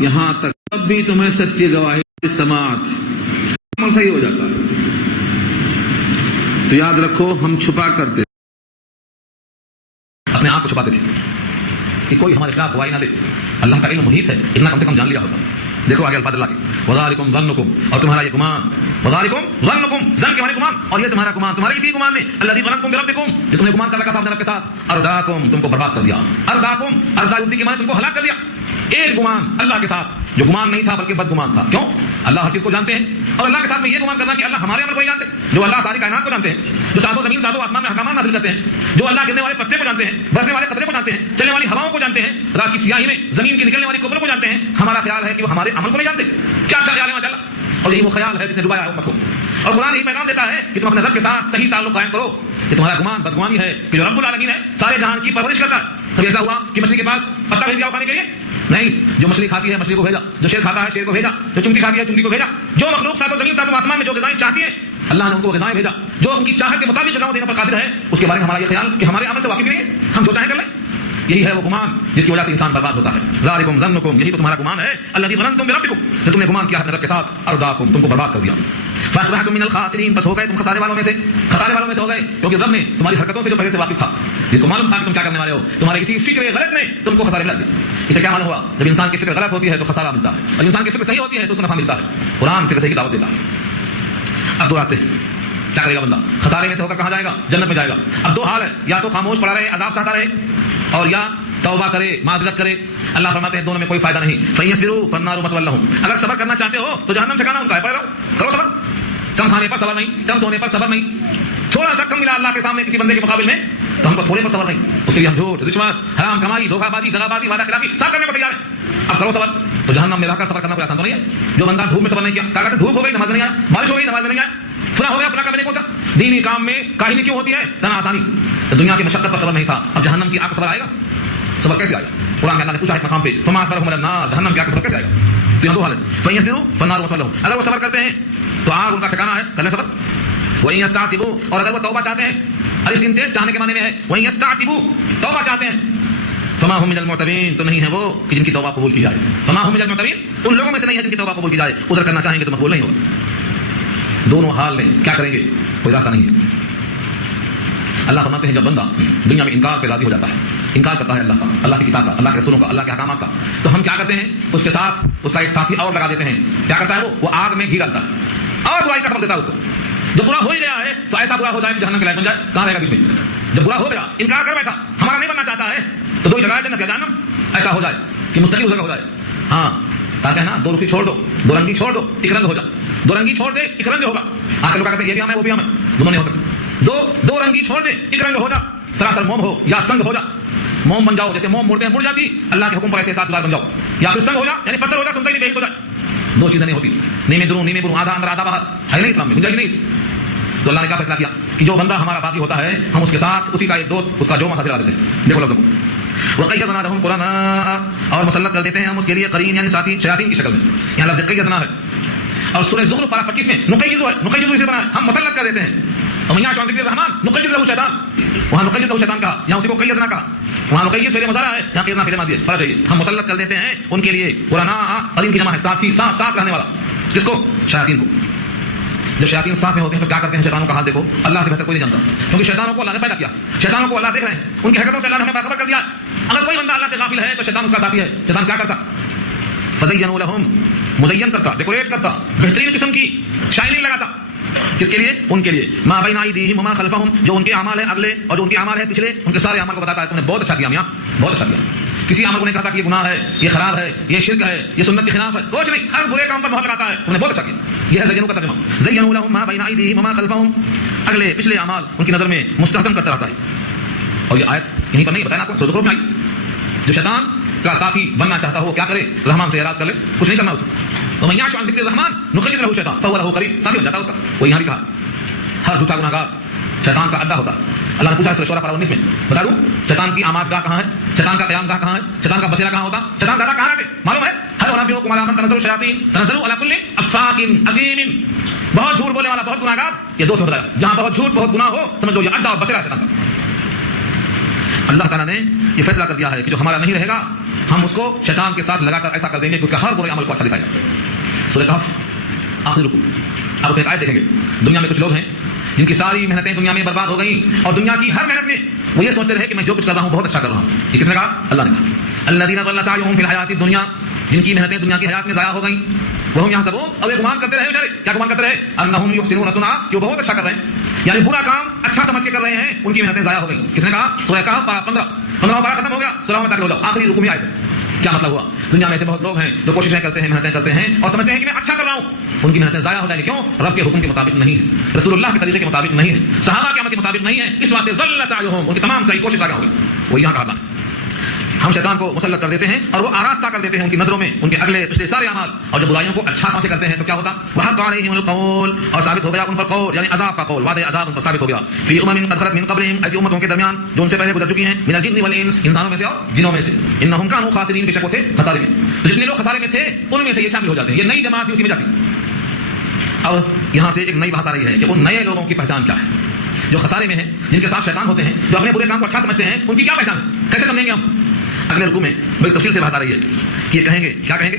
یہاں تک تب بھی تمہیں سچی گواہی سماعت عمل صحیح ہو جاتا ہے. تو یاد رکھو ہم چھپا کرتے اپنے آپ کو چھپاتے تھے کہ کوئی ہمارے خلاف گواہی نہ دے. اللہ کا علم محیط ہے، اتنا کم سے کم جان لیا ہوتا. دیکھو آگے الفاظ اللہ کے وذالکم ظنکم، اور تمہارا یہ گمان، وذالکم ظنکم، ظن کے معنی گمان، اور یہ تمہارا گمان، تمہارے اسی گمان نے الذی ظننتم بربکم، جو تم نے گمان کر رکھا تھا اپنے رب کے ساتھ، ارداکم، تم کو برباد کر دیا. ارداکم، اردا یبدی کے معنی تم کو ہلاک کر دیا. ایک گمان اللہ کے ساتھ جو گمان نہیں تھا بلکہ بد گمان تھا. کیوں؟ اللہ ہر چیز کو جانتے ہیں، اور اللہ کے ساتھ میں یہ گمان کرنا کہ اللہ ہمارے عمل کو نہیں جانتے. جو اللہ ساری کائنات کو جانتے ہیں، جو ساتوں زمین ساتوں آسمان میں احکامات نازل کرتے ہیں، جو اللہ گرنے والے پتے کو جانتے ہیں، برسنے والے قطرے کو جانتے ہیں، چلنے والی ہواؤں کو جانتے ہیں، رات کی سیاہی میں زمین کی نکلنے والی قبروں کو جانتے ہیں. ہمارا خیال ہے کہ وہ ہمارے عمل کو نہیں جانتے. کیا اچھا خیال ہے ماشاء اللہ. اور یہی وہ خیال ہے جس نے ڈبایا ہے امت کو. اور قرآن یہی پیغام دیتا ہے کہ تم اپنے رب کے ساتھ صحیح تعلق قائم کرو. یہ تمہارا گمان بدگمانی ہے کہ جو رب العالمین ہے سارے جہان کی پرورش کرتا ہے. کبھی ایسا ہوا کہ مچھلی کے پاس پتا بھیج دیا کھانے کے لیے؟ نہیں. جو مچھلی کھاتی ہے مچھلی کو بھیجا، جو شیر کھاتا ہے شیر کو بھیجا، جو چمٹی کھاتی ہے چمٹی کو بھیجا. جو مخلوق ساتوں زمین ساتوں آسمان میں جو غذائیں چاہتی ہیں اللہ نے ان کو غذائیں بھیجا. جو ان کی چاہت کے مطابق غذاؤں دینے پر قادر ہے، اس کے بارے میں ہمارا یہ خیال کہ ہمارے عمل سے واقف نہیں ہے، ہم جو چاہیں کر لیں. یہی ہے وہ گمان جس کی وجہ سے انسان برباد ہوتا ہے. ذالکم ظنکم، یہی تو تمہارا گمان ہے الذی ظننتم بربکم، جو تم نے گمان کیا اپنے رب کے ساتھ، ارداکم، تم کو برباد کر دیا. فاصبحتم من الخاسرین، بس ہو گئے تم خسارے والوں میں سے ہو گئے. کیونکہ رب نے تمہاری حرکتوں سے جو پہلے سے واقف تھا، جس کو معلوم تھا کہ تم کیا کرنے والے ہو، تمہارے اسی فکر غلط نے تم کو خسارے میں ڈال دیا. اسے کیا معلوم ہوا؟ جب انسان کی فکر غلط ہوتی ہے تو خسارہ ملتا ہے، اور انسان کی فکر صحیح ہوتی ہے تو اس کو نفع ملتا ہے. قرآن فکر صحیح کی دعوت دیتا ہے. اب دو راستے، کیا کرے گا بندہ؟ خسارے میں سے ہو کر کہاں جائے گا؟ جنت میں جائے گا. اب دو حال ہے، یا تو خاموش پڑا رہے، عذاب سہتا رہے، اور یا توبہ کرے، معذرت کرے. اللہ فرماتے ہیں دونوں میں کوئی فائدہ نہیں. فَيَسْبِرُوا فَالنَّارُ مَثْوًى لَهُمْ، اگر صبر کرنا چاہتے ہو تو جہنم ٹھکانا ان کا ہے، پڑھ لو، کرو صبر. کم کھانے پر صبر نہیں، کم سونے پر صبر نہیں، تھوڑا سا کم ملا اللہ کے سامنے کسی بندے کے مقابل میں تو ہم کو تھوڑے پر صبر نہیں. اس کے لیے ہم جھوٹ، رشوت، حرام کمائی، دھوکہ بازی، دغا بازی، وعدہ خلافی سب کرنے کو تیار ہیں. اب کرو صبر. تو جہنم میں رہ کر صبر کرنا کوئی آسان تو نہیں ہے. جو بندہ دھوپ میں صبر نہیں کیا، کہا کرتے دھوپ ہو گئی نماز میں نہیں آیا، بارش ہو گئی نماز میں نہیں آیا، فلاں ہو گیا فلاں کا میں نہیں پہنچا. دینی کام میں کاہلی کیوں ہوتی ہے؟ تنا آسانی. دنیا کی مشقت پر صبر نہیں تھا، اب جہنم کی آگ پر صبر آئے گا. صبر کیسے آئے گا؟ قرآن میں اللہ نے پوچھا ہے مقام پہ، فما اصبرهم على النار، جہنم کی آگ پر صبر کیسے آئے گا؟ تو یہاں دو حال ہیں، فَيَسْبِرُوا فَالنَّارُ مَثْوًى لَهُمْ، اگر وہ صبر کرتے ہیں تو آگ ان کا ٹھکانہ ہے، کر لیں صبر. وَإِن يَسْتَعْتِبُوا، اور اگر وہ توبہ چاہتے ہیں، الاستنتاج چاہنے کے معنی میں ہے، وَإِن يَسْتَعْتِبُوا، توبہ چاہتے ہیں، فَمَا هُمْ مِنَ الْمُعْتَبِينَ، تو نہیں ہے وہ کہ جن کی توبہ قبول کی جائے. فَمَا هُمْ مِنَ الْمُعْتَبِينَ، ان لوگوں میں سے نہیں ہے جن کی توبہ قبول کی جائے. ادھر کرنا چاہیں گے تو مقبول نہیں ہوگا. دونوں حال میں کیا کریں گے؟ کوئی راستہ نہیں ہے. اللہ فرماتے ہیں جب بندہ دنیا میں انکار پہ راضی ہو جاتا ہے، انکار کرتا ہے اللہ کا، اللہ کی کتاب کا، اللہ کے رسولوں کا، اللہ کے احکامات کا، تو ہم کیا کرتے ہیں؟ اس کے ساتھ اس کا ایک ساتھی اور لگا دیتے ہیں. کیا کرتا ہے وہ آگ میں گھی ڈالتا ہے اور برائی کا خبر دیتا ہے اس کو. جب برا ہو ہی گیا ہے تو ایسا برا ہو جائے کہ جہنم کے لائق بن جائے، کہاں رہے گا بیچ میں؟ جب برا ہو گیا، انکار کر بیٹھا، ہمارا نہیں بننا چاہتا ہے، تو دو جگہ ہے جنت یا جہنم. ایسا ہو جائے کہ مستقل جگہ ہو جائے. ہاں کہتے ہیں نا، دو رخی چھوڑ دو، دو رنگی چھوڑ دو، ایک رنگ ہو جا. دو رنگی چھوڑ دے ایک رنگ ہوگا. آ کے لوگ کہتے ہیں یہ بھی ہم ہے وہ بھی ہم ہے، دونوں نہیں ہو سکتے. دو رنگی چھوڑ دے ایک رنگ ہو جا. سراسر موم ہو یا سنگ ہو جا. موم بن جاؤ، جیسے موم موڑتے ہیں مڑ جاتی، اللہ کے حکم پر ایسے اطاعت گزار بن جاؤ. یا پھر سنگ ہو جا، یعنی پتھر ہو جا، سنتا ہی نہیں، بے حس ہو جائے. دو چیزیں نہیں ہوتی، نیمے دروں نیمے بروں، آدھا اندر آدھا باہر ہے نہیں اسلام میں، گنجائش نہیں. تو اللہ نے کیا فیصلہ کیا کہ جو بندہ ہمارا باقی ہوتا ہے ہم اس کے ساتھ اسی کا ایک دوست، اس کا جو مسا چلا دیتے ہیں. دیکھو لفظ کو، وَقَيَّضْنَا لَهُمْ قُرَنَاءَ، اور مسلط کر دیتے ہیں ہم اس کے لیے قرین یعنی ساتھی، شیاطین کی شکل میں. یہاں لفظ قیضنا ہے. اور سورہ زخرف پارہ 25 میں نقیض ہے، نقیض اسے بنا ہے، ہم مسلط کر دیتے ہیں. وَمَن يَعْشُ عَن ذِكْرِ الرَّحْمَٰنِ نُقَيِّضْ لَهُ شَيْطَانٌ، وہاں نقیض لہو شیطان کہا، یہاں اسی کو قیضنا کہا. وہاں نقیض فعل مضارع ہے، یہاں قیضنا فعل ماضی ہے. فرق ہے، ہم مسلط کر دیتے ہیں ان کے لیے قرناء، قرین کی جمع ہے ساتھی، ساتھ رہنے والا. کس کو؟ شیاطین کو. جب شیاطین ساتھ میں ہوتے ہیں تو کیا کرتے ہیں؟ شیطانوں کا حال دیکھو، اللہ سے بہتر کوئی نہیں جانتا، کیونکہ شیطانوں کو اللہ نے پیدا کیا، شیطانوں کو اللہ دیکھ رہے ہیں، ان کی حرکتوں سے اللہ نے ہمیں باخبر کر دیا. اگر کوئی بندہ اللہ سے غافل ہے تو شیطان اس کا ساتھی ہے. شیطان کیا کرتا؟ فزینوا لهم، مزین کرتا، ڈیکوریٹ کرتا، بہترین قسم کی شائننگ لگاتا. کس کے لیے؟ ان کے لیے. ما بین ایدیہم وما خلفہم، جو ان کے اعمال ہیں اگلے اور جو ان کے اعمال ہیں پچھلے، ان کے سارے اعمال کو بتاتا ہے تم نے بہت اچھا کیا میاں، بہت اچھا کیا. کسی عمل کو نہیں کہتا کہ یہ گناہ ہے، یہ خراب ہے، یہ شرک ہے، یہ سنت کے خلاف ہے، کچھ نہیں، ہر برے کام پر مہر لگاتا ہے تم نے بہت اچھا کیا. یہ ہے زینوا کا ترجمہ. زینوا لهم ما بین ایدیہم وما خلفہم، اگلے پچھلے اعمال ان کی نظر میں مستحسن کرتا رہتا ہے. اور یہ آیت یہیں پر نہیں بتایا آپ کو، سورۃ زخرف میں آئی. جو شیطان کا ساتھی بننا چاہتا ہو کیا کرے؟ رحمان سے اعراض کر لے، کچھ نہیں کرنا اس کو. وَمَن يَعْشُ عَن ذِكْرِ الرَّحْمَٰنِ نُقَيِّضْ لَهُ شَيْطَانٌ فَهُوَ لَهُ قَرِينٌ، ساتھی بن جاتا ہے اس کا. وہ یہاں بھی کہا ہر جھوٹا گناہگار شیطان کا اڈا ہوتا ہے. اللہ نے پوچھا سورہ شورى پارہ 19 میں، بتا دوں شیطان کی آماد گاہ کہاں ہے، شیطان کا قیام گاہ کہاں ہے، شیطان کا بسیرا کہاں ہوتا، شیطان زیادہ کہاں رہتے معلوم ہے؟ هل أنبئكم على من تنزل الشياطين تنزل على كل أفاك أثيم، بہت جھوٹ بولنے والا، بہت گناہگار. یہ دو سے بتایا، جہاں بہت جھوٹ بہت گناہ ہو سمجھ لو یہ اڈا اور بسیرا شیطان کا. اللہ تعالیٰ نے یہ فیصلہ کر دیا ہے کہ جو ہمارا نہیں رہے گا ہم اس کو شیطان کے ساتھ لگا کر ایسا کر دیں گے کہ اس کا ہر برے عمل کو اچھا دکھائے گا. سورہ کہف آخری رکوع. اب ایک آیت دیکھیں گے. دنیا میں کچھ لوگ ہیں جن کی ساری محنتیں دنیا میں برباد ہو گئیں اور دنیا کی ہر محنت میں وہ یہ سوچتے رہے کہ میں جو کچھ کر رہا ہوں بہت اچھا کر رہا ہوں. یہ کس نے کہا؟ اللہ نے کہا. الذین ضل سعیہم فی الحیاۃ الدنیا, جن کی محنتیں دنیا کی حیات میں ضائع ہو گئیں. وہ یہاں سب اور یہ گمان کرتے رہے بیچارے. کیا گمان کرتے رہے؟ انہم یحسنون صنعا, کہ وہ بہت اچھا کر رہے ہیں, یعنی برا کام اچھا سمجھ کے کر رہے ہیں. ان کی محنتیں ضائع ہو گئیں. کس نے کہا؟ سورہ کہف 15 پارہ ختم ہو گیا. سورہ میں داخل ہو جاؤ, آخری رکوع میں آئے تھے. کیا مطلب ہوا؟ دنیا میں ایسے بہت لوگ ہیں جو کوششیں کرتے ہیں, محنتیں کرتے ہیں اور سمجھتے ہیں کہ میں اچھا کر رہا ہوں. ان کی محنتیں ضائع ہو جائیں گی. کیوں؟ رب کے حکم کے مطابق نہیں ہے, رسول اللہ کے طریقے کے مطابق نہیں ہے, صحابہ کے عمل کے مطابق نہیں ہے. اس واسطے ضل سعیہم, ان کی تمام صحیح کوشش ضائع ہو گئی. وہ یہاں کہا ہم شیطان کو مسلط کر دیتے ہیں اور وہ آراستہ کر دیتے ہیں ان کی نظروں میں ان کے اگلے پچھلے سارے اعمال. اور جب برائیوں کو اچھا سمجھ کرتے ہیں تو کیا ہوتا؟ وحق علیہم القول, اور ثابت ہو گیا ان پر قول, یعنی عذاب کا قول, وعدہ عذاب ان پر ثابت ہو گیا. فی امم قد خلت من قبلہم, ایسی امتوں کے درمیان جو ان سے پہلے گزر چکی ہیں. من الجن والانس, انسانوں میں سے اور جنوں میں سے. انہم کانوا خاسرین, بے شک وہ تھے خسارے میں. تو جتنے لوگ خسارے میں تھے ان میں سے یہ شامل ہو جاتے ہیں. یہ نئی جماعت بھی اسی میں جاتی. اب یہاں سے ایک نئی بحث آ رہی ہے کہ ان نئے لوگوں کی پہچان کیا ہے جو خسارے میں ہیں, جن کے ساتھ شیطان ہوتے ہیں, جو اپنے برے کام کو اچھا سمجھتے ہیں. ان کی کیا پہچان ہے؟ کیسے سمجھیں گے ہم؟ اگلے رکوع میں بڑی تفصیل سے بات آ رہی ہے کہ یہ کہیں گے, کیا کہیں گے؟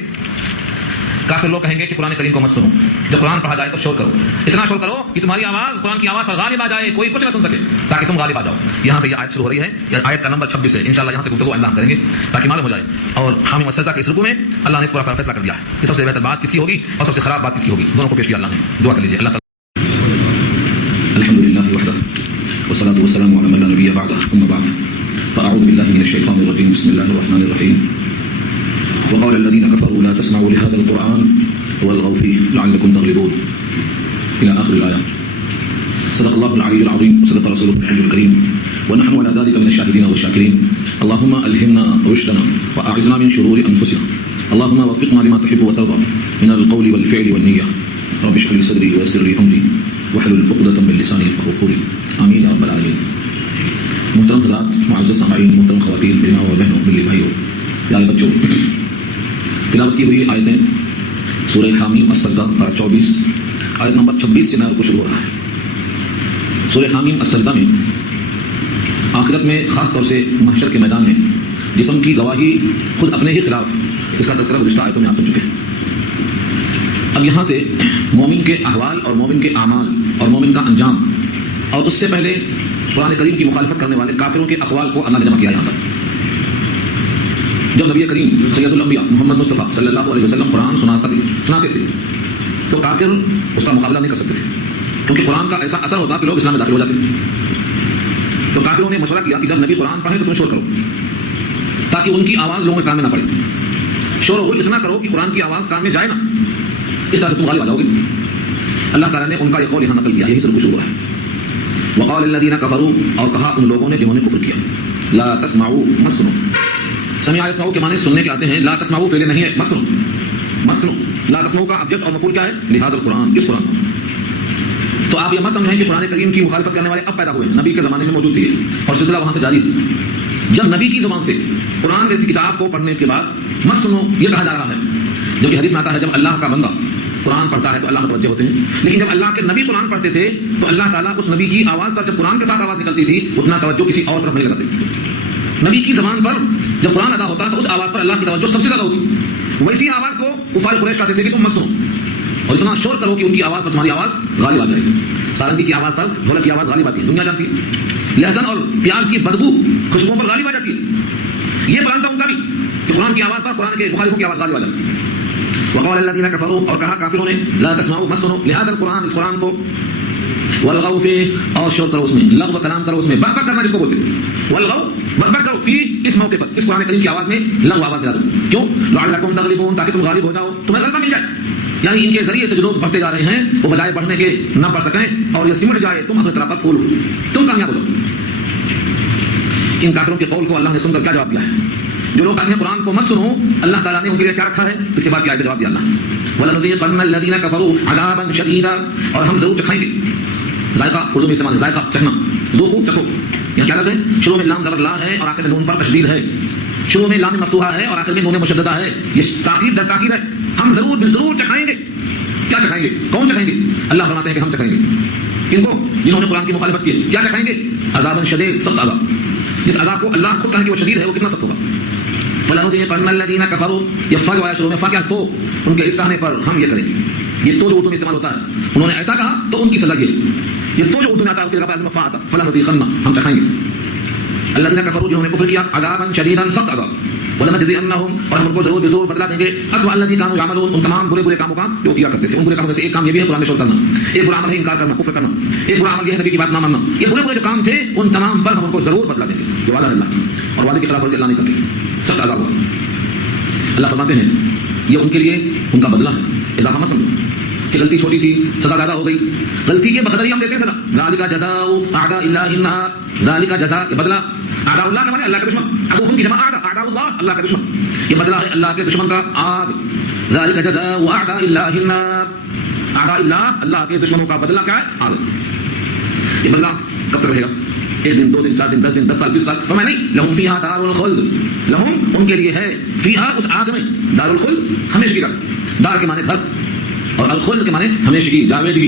کافر لوگ کہیں گے کہ قرآن کریم کو مت سنو, جب قرآن پڑھا جائے تو شور کرو, اتنا شور کرو کہ تمہاری آواز قرآن کی آواز پر غالب آ جائے, کوئی کچھ نہ سن سکے, تاکہ تم غالب آ جاؤ. یہاں سے یہ آیت شروع ہو رہی ہے, یہ آیت کا نمبر 26 ہے. انشاءاللہ یہاں سے گفتگو اعلان کریں گے تاکہ معلوم ہو جائے. اور حامی و سجدہ کے اس رکوع میں اللہ نے پورا فیصلہ کر دیا ہے کہ سب سے بہتر بات کس کی ہوگی اور سب سے خراب بات کس کی ہوگی. دونوں کو پیش کیا اللہ نے. دعا کر لیجیے. اللہ الحمد لله وحده والصلاة والسلام على من لا نبي بعده. أما بعد فأعوذ بالله من الشيطان الرجيم. بسم الله الرحمن الرحيم. وقال الذين كفروا لا تسمعوا لهذا القرآن والغوا فيه لعلكم تغلبون إلى آخر الآية. صدق الله العلي العظيم وصدق رسوله النبي الكريم ونحن على ذلك من الشاهدين والشاكرين. اللهم ألهمنا رشدنا وأعذنا من شرور أنفسنا. اللهم وفقنا لما تحب وترضى من القول والفعل والنية. رب اشرح لي صدري ويسر لي أمري واحلل عقدة من لساني يفقهوا قولي. آمین یا رب العالمین. محترم حضرات, معزز سامعین, محترم خواتین, بہنوں اور بہنوں, ملی بھائیوں, پیارے بچوں, تلاوت کی ہوئی آیتیں سورہ حامیم السجدہ 24 آیت نمبر 26 سے نیا رکوع شروع ہو رہا ہے. سورہ حامیم السجدہ میں آخرت میں خاص طور سے محشر کے میدان میں جسم کی گواہی خود اپنے ہی خلاف, اس کا تذکرہ گزشتہ آیتوں میں آپ سن چکے ہیں. اب یہاں سے مومن کے احوال اور مومن کے اعمال اور مومن کا انجام اور اس سے پہلے قرآن کریم کی مخالفت کرنے والے کافروں کے اقوال کو اللہ نے جمع کیا. یہاں پر جب نبی کریم سید الانبیاء محمد مصطفیٰ صلی اللہ علیہ وسلم قرآن سناتے تھے تو کافر اس کا مقابلہ نہیں کر سکتے تھے, کیونکہ قرآن کا ایسا اثر ہوتا کہ لوگ اسلام میں داخل ہو جاتے. تو کافروں نے مشورہ کیا کہ جب نبی قرآن پڑھے تو تم شور کرو, تاکہ ان کی آواز لوگوں کے کان میں نہ پڑے. شور و غل اتنا کرو کہ قرآن کی آواز کان میں جائے نا, اس طرح سے تم غالب آ جاؤ گے. اللہ تعالیٰ نے ان کا یہ قول یہاں نقل کیا, یہی سے رکوع شروع ہوا ہے. وقال الذين كفروا, اور کہا ان لوگوں نے جنہوں نے کفر کیا, لا تسمعوا, مت سنو. سمع يسمعوا کے معنی سننے کے آتے ہیں. لا تسمعوا فعل نہیں ہے, مت سنو, مت سنو. لا تسمعوا کا ابجد اور مفعول کیا ہے؟ لہذا القرآن, اس قرآن. تو آپ یہ مت سمجھیں کہ قرآن کریم کی مخالفت کرنے والے اب پیدا ہوئے, نبی کے زمانے میں موجود تھے اور سلسلہ وہاں سے جاری ہے. جب نبی کی زبان سے قرآن جیسی کتاب کو پڑھنے کے بعد مت سنو یہ کہا جا رہا ہے, جو کہ حدیث میں آتا ہے جب اللہ کا بندہ قرآن پڑھتا ہے تو اللہ متوجہ ہوتے ہیں. لیکن جب اللہ کے نبی قرآن پڑھتے تھے تو اللہ تعالیٰ اس نبی کی آواز پر, جب قرآن کے ساتھ آواز نکلتی تھی, اتنا توجہ کسی اور طرف نہیں لگاتے. نبی کی زبان پر جب قرآن ادا ہوتا تو اس آواز پر اللہ کی توجہ سب سے زیادہ ہوتی. ویسی آواز کو کفار قریش کہتے تھے کہ تم مت سنو اور اتنا شور کرو کہ ان کی آواز پر تمہاری آواز غالب آ جائے. سارنگی کی آواز پر ڈھولک کی آواز غالب آتی ہے, دنیا جانتی ہے. لہسن اور پیاز کی بدبو خوشبو پر غالب آ جاتی ہے. یہ پلان تھا ان کا بھی کہ قرآن کی آواز پر قرآن کے مخالفوں کی آواز غالب آ جاتی ہے. وقال الذين كفروا, اور کہا کافروں نے, لا تسمعوا, مت سنو, لهذا القرآن, اس قرآن کو, والغوا فيه, اور شور کرو اس میں, لغو کلام کرو اس میں, بک بک کرنا جس کو بولتے ہیں. والغوا, بک بک کرو, فی, اس موقع پر, اس قرآن کریم کی آواز میں لغو آواز دلا دو. کیوں؟ لعلکم تغلبون, تاکہ تم غالب ہو جاؤ, تمہیں غلبہ مل جائے. یعنی ان کے ذریعے سے جو لوگ بڑھتے جا رہے ہیں وہ بجائے بڑھنے کے نہ بڑھ سکیں اور یہ سمٹ جائے, تم اپنی طرح پر پھول ہو, تم کامیاب ہو جاؤ. ان کافروں کے قول کو اللہ نے سن کر کیا جواب دیا ہے؟ جو لوگ کہتے ہیں قرآن کو مت سنو, اللہ تعالیٰ نے ان کے لیے کیا رکھا ہے؟ اس کے بعد کیا جواب دیا اللہ, وَلَنُذِيقَنَّ الَّذِينَ كَفَرُوا عَذَابًا شَدِيدًا, اور ہم ضرور چکھائیں گے. ذائقہ اردو میں استعمال ہے, ذائقہ چکھنا, ذوقوا, چکھو. یہاں کیا لفظ ہے؟ شروع میں لام زبر لا ہے اور آخر میں نون پر تشدید ہے. شروع میں لام مفتوحہ ہے اور آخر میں نون مشددہ ہے. یہ تاکید در تاکید ہے. ہم ضرور چکھائیں گے. کیا چکھائیں گے؟ کون چکھائیں گے؟ اللہ فرماتے ہیں کہ ہم چکھائیں گے. کن کو؟ جنہوں نے قرآن کی مخالفت کی. کیا چکھائیں گے؟ عذابًا شدید, سخت عذاب. جس عذاب کو اللہ خود کہا کہ وہ شدید ہے, وہ کتنا سخت ہوگا. فَلَنُذِيقَنَّ الَّذِينَ كَفَرُوا یہ فا جو آیا شروع میں فا کیا تو ان کے اس کہنے پر ہم یہ کریں گے. یہ تو جو اردو میں استعمال ہوتا ہے انہوں نے ایسا کہا تو ان کی سزا یہ تو جو اردو میں آتا ہے اس کے جگہ پر فا آتا فَلَنُذِيقَنَّ ہم چکھائیں گے الَّذِينَ كَفَرُوا جنہوں نے کفر کیا عذابًا شدیدًا سخت عذاب وَلَنَجْزِيَنَّهُمْ اور ہم ان کو ضرور بضرور بدلا دیں گے أَسْوَأَ الَّذِي كَانُوا يَعْمَلُونَ ان تمام برے کاموں کا جو کیا کرتے تھے. ان برے کاموں میں سے ایک کام یہ بھی ہے قرآن میں شور کرنا, ایک برا عمل ہے انکار کرنا کفر کرنا, ایک برا عمل یہ ہے نبی کی بات نہ ماننا. یہ برے جو کام تھے ان تمام پر ہم ان کو ضرور بدلا دیں گے. جو وعدہ اللہ اور وعدے کی خلاف ورزی اللہ نہیں کرتے سخت عذاب ہوا. اللہ فرماتے ہیں یہ ان کے لیے ان کا بدلہ ہے. اضافہ مت سمجھو کہ غلطی چھوٹی تھی سزا زیادہ ہو گئی, غلطی کے بقدر ہی ہم دیتے ہیں سزا. ذالک جزاء اعداء اللہ النار ذالک جزاء یہ بدلہ اعداء اللہ کا معنی اللہ کے دشمن, عدوہم کی جمع اعداء اللہ اللہ کے دشمن, یہ بدلہ ہے اللہ کے دشمن کا آگ. ذالک جزاء اعداء اللہ النار اعداء اللہ اللہ کے دشمنوں کا بدلہ کیا ہے آگ. یہ بدلہ کب تک رہے گا؟ ایک دن, 2 دن, 4 دن, 10 دن, 10 سال, 20 سال فرمایا نہیں. لہم فیہا دار الخلد لہم ان کے لیے ہے فیہا اس آگ میں دار الخلد ہمیشگی کا. دار کے معنی گھر اور الخلد کے معنی ہمیشگی جاویدگی.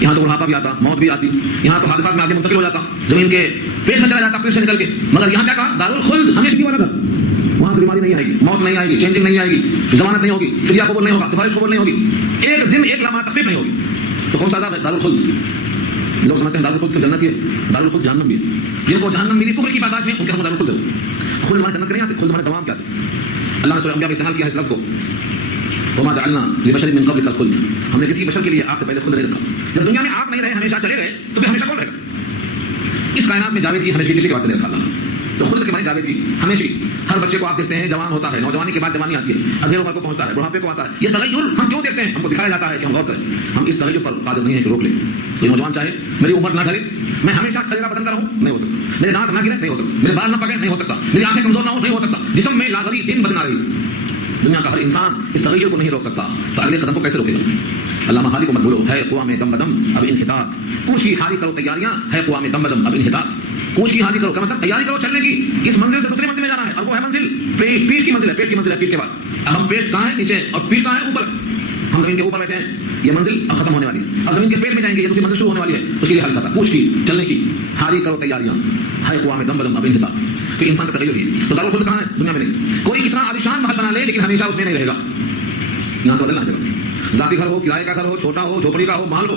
یہاں تو بڑھاپا بھی آتا موت بھی آتی, یہاں تو حادثات میں آگے منتقل ہو جاتا زمین کے پیٹ میں چلا جاتا پیٹ سے نکل کے, مگر یہاں کیا کہا دار الخلد ہمیشگی والا گھر. وہاں بیماری نہیں آئے گی, موت نہیں آئے گی, چینجنگ نہیں آئے گی, ضمانت نہیں ہوگی, فدیہ قبول نہیں ہوگا, سفارش قبول نہیں ہوگی, ایک دن ایک لمحہ تخفیف نہیں ہوگی. تو کون سا عذاب ہے؟ دار الخلد. لوگ سمجھتے ہیں دار الخلد سے جنت ہی ہے, دار الخلد جہنم بھی ہے. جن کو جہنم ملی کفر کی پاداش میں ان کے دار الخلد ہے. خلد ہمارے جنت کے نہیں آتے, خلد ہمارے دوام کے آتے. اللہ نے سورہ انبیاء میں استعمال کیا ہے اس لفظ کو وما جعلنا لبشر من قبلك الخلد, ہم نے کسی بشر کے لیے آپ سے پہلے خلد نہیں رکھا. جب دنیا میں آپ نہیں رہے ہمیشہ چلے گئے تو پھر ہمیشہ کون رہے گا؟ اس کائنات میں جاویدگی ہمیشہ کسی کے واسطے نہیں رکھا اللہ. تو خلد کے معنی جاویدگی ہمیشہ. ہر بچے کو آپ دیکھتے ہیں جوان ہوتا ہے, نوجوانی کے بعد جوانی آتی ہے, ادھیر عمر کو پہنچتا ہے, بڑھاپے کو آتا ہے. یہ تغیر ہم کیوں دیکھتے ہیں؟ ہم کو دکھایا جاتا ہے کہ ہم غور کریں. ہم اس تغیر پر قادر نہیں ہے کہ روک لیں. کوئی نوجوان چاہے میری عمر نہ ڈھلے, میں ہمیشہ سجدہ بدن کا رہوں, نہیں ہو سکتا. میرے دانت نہ گرے, نہیں ہو سکتا. میرے بال نہ پکے, نہیں ہو سکتا. میری آنکھیں کمزور نہ ہو, نہیں ہو سکتا. جسم میں لاغری دن بدن آ رہی. دنیا کا ہر انسان اس تغیر کو نہیں روک سکتا, تو اگلے قدم کو کیسے روکے گا؟ علامہ حالی کو مت بھولو, ہے قوام دم بدم اب انحطاط. کوچ کی حالی کرو تیاریاں, ہے قوام دم بدم اب انحطاط. کوچ کی حالی کرو کیا مطلب؟ تیاری کرو چلنے کی, اس منزل سے دوسری منزل میں جانا ہے, اور وہ ہے منزل پیٹ کی منزل ہے, پیٹ کی منزل ہے, پیٹ کے بعد. اب ہم پیٹ کہاں ہے؟ نیچے, اور پیٹ کہاں ہے؟ اوپر. ہم زمین کے اوپر بیٹھے ہیں, یہ منزل اب ختم ہونے والی ہے. اب زمین کے پیٹ میں جائیں گے, یہ دوسری منزل شروع ہونے والی ہے. اس کے لیے حل کرتا کوچ کی چلنے کی حالی کرو تیاریاں, ہے قوام دم بدم اب انحطاط. تو انسان کا تغیر ہی. تو دار الخلد کہاں ہے؟ دنیا میں نہیں. کوئی کتنا عالیشان محل بنا لے لیکن ہمیشہ اس میں نہیں رہے گا, یہاں سے بدلنا ہے. ذاتی گھر ہو, کرائے کا گھر ہو, چھوٹا ہو, جھوپڑی کا ہو, محل ہو,